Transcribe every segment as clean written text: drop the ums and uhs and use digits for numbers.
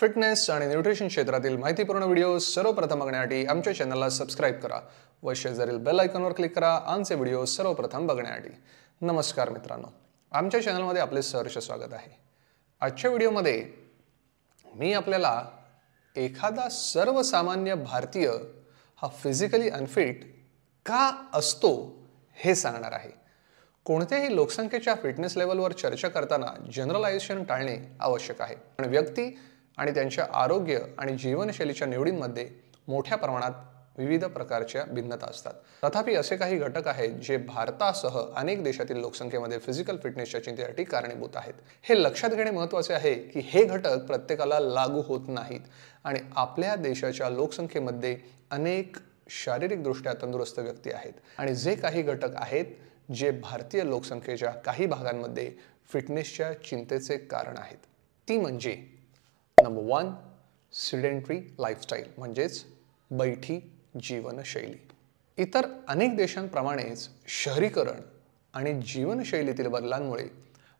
Fitness आणि nutrition क्षेत्रातील माहितीपूर्ण व्हिडिओ सर्वप्रथम बघण्यासाठी आमच्या चॅनलला सबस्क्राइब करा व शेजारील बेल आयकॉनवर क्लिक करा आमचे व्हिडिओ सर्वप्रथम बघण्यासाठी। नमस्कार मित्रांनो, आमच्या चॅनलमध्ये आपले सहर्ष स्वागत आहे। आजच्या व्हिडिओमध्ये मी आपल्याला एखादा सर्वसामान्य भारतीय हा फिजिकली अनफिट का असतो हे सांगणार आहे। कोणत्याही लोकसंख्येच्या फिटनेस लेवलवर चर्चा करताना जनरलायझेशन टाळणे आवश्यक आहे, पण व्यक्ती आणि त्यांच्या आरोग्य आणि जीवनशैलीच्या निवडींमध्ये मोठ्या प्रमाणात विविध प्रकारच्या भिन्नता असतात। तथापि असे काही घटक आहेत जे भारतासह अनेक देशातील लोकसंख्येमध्ये फिजिकल फिटनेसच्या चिंतेसाठी कारणीभूत आहेत। हे लक्षात घेणे महत्त्वाचे आहे की हे घटक प्रत्येकाला लागू होत नाहीत आणि आपल्या देशाच्या लोकसंख्येमध्ये अनेक शारीरिकदृष्ट्या तंदुरुस्त व्यक्ती आहेत आणि जे काही घटक आहेत जे भारतीय लोकसंख्येच्या काही भागांमध्ये फिटनेसच्या चिंतेचे कारण आहेत, ती म्हणजे नंबर 1 सिडेंटरी लाईफस्टाईल म्हणजेच बैठी जीवनशैली। इतर अनेक देशांप्रमाणेच शहरीकरण आणि जीवनशैलीतील बदलांमुळे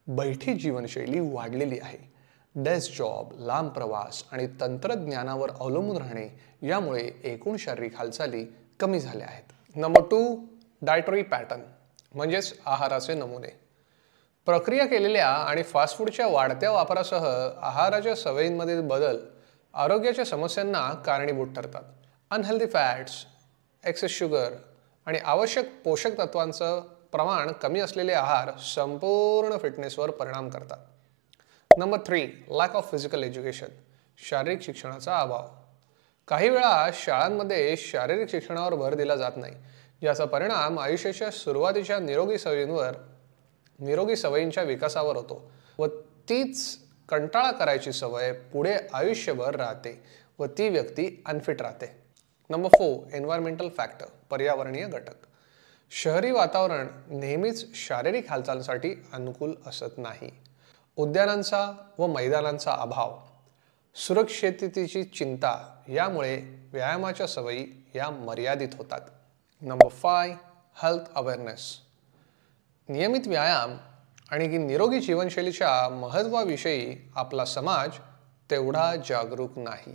बैठी जीवनशैली वाढलेली आहे। डेस्क जॉब, लांब प्रवास आणि तंत्रज्ञानावर अवलंबून राहणे यामुळे एकूण शारीरिक हालचाली कमी झाल्या आहेत। नंबर 2 डायटरी पॅटर्न म्हणजेच आहाराचे नमुने। प्रक्रिया केलेल्या आणि फास्ट फूडच्या वाढत्या वापरासह आहाराच्या सवयींमधील बदल आरोग्याच्या समस्यांना कारणीभूत ठरतात। अनहेल्दी फॅट्स, एक्सेस शुगर आणि आवश्यक पोषक तत्वांचं प्रमाण कमी असलेले आहार संपूर्ण फिटनेसवर परिणाम करतात। Number 3 lack of physical education, शारीरिक शिक्षणाचा अभाव। काही वेळा शाळांमध्ये शारीरिक शिक्षणावर भर दिला जात नाही, याचा परिणाम आयुष्याच्या सुरुवातीच्या निरोगी सवयींच्या विकासावर होतो व तीच कंटाळा करायची सवय पुढे आयुष्यभर राहते व ती व्यक्ती अनफिट राहते। नंबर 4 एन्व्हायरमेंटल फॅक्टर, पर्यावरणीय घटक। शहरी वातावरण नेहमीच शारीरिक हालचालीसाठी अनुकूल असत नाही। उद्यानांचा व मैदानांचा अभाव, सुरक्षिततेची चिंता यामुळे व्यायामाच्या सवयी या मर्यादित होतात। नंबर 5 हेल्थ अवेअरनेस, नियमित व्यायाम आणि निरोगी जीवनशैलीच्या महत्त्वाविषयी आपला समाज तेवढा जागरूक नाही।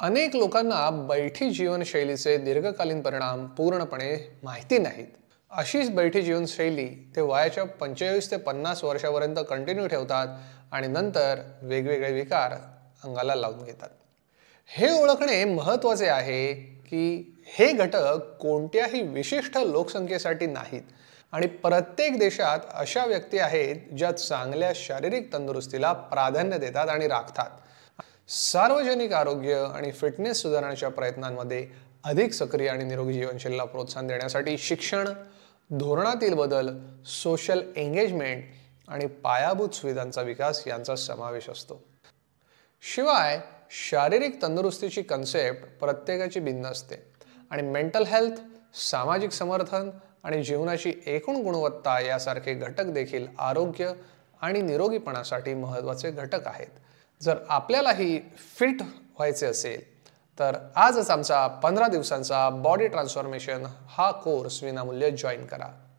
अनेक लोकांना बैठी जीवनशैलीचे दीर्घकालीन परिणाम पूर्णपणे माहिती नाहीत। अशीच बैठी जीवनशैली ते वयाच्या 45 ते 50 वर्षापर्यंत कंटिन्यू ठेवतात आणि नंतर वेगवेगळे विकार अंगाला लावून घेतात। हे ओळखणे महत्त्वाचे आहे की हे घटक कोणत्याही विशिष्ट लोकसंख्येसाठी नाहीत आणि प्रत्येक देशात अशा व्यक्ती आहेत ज्या चांगल्या शारीरिक तंदुरुस्तीला प्राधान्य देतात आणि राखतात। सार्वजनिक आरोग्य आणि फिटनेस सुधारण्याच्या प्रयत्नांमध्ये अधिक सक्रिय आणि निरोगी जीवनशैलीला प्रोत्साहन देण्यासाठी शिक्षण, धोरणातील बदल, सोशल एंगेजमेंट आणि पायाभूत सुविधांचा विकास यांचा समावेश असतो। शिवाय शारीरिक तंदुरुस्तीची कन्सेप्ट प्रत्येकाची भिन्न असते आणि मेंटल हेल्थ, सामाजिक समर्थन आणि जीवनाची एकूण गुणवत्ता यासारखे घटक देखील आरोग्य आणि निरोगीपणासाठी महत्त्वाचे घटक आहेत। जर आपल्यालाही फिट व्हायचे असेल तर आजच आमचा 15 दिवसांचा बॉडी ट्रान्सफॉर्मेशन हा कोर्स विनामूल्य जॉईन करा।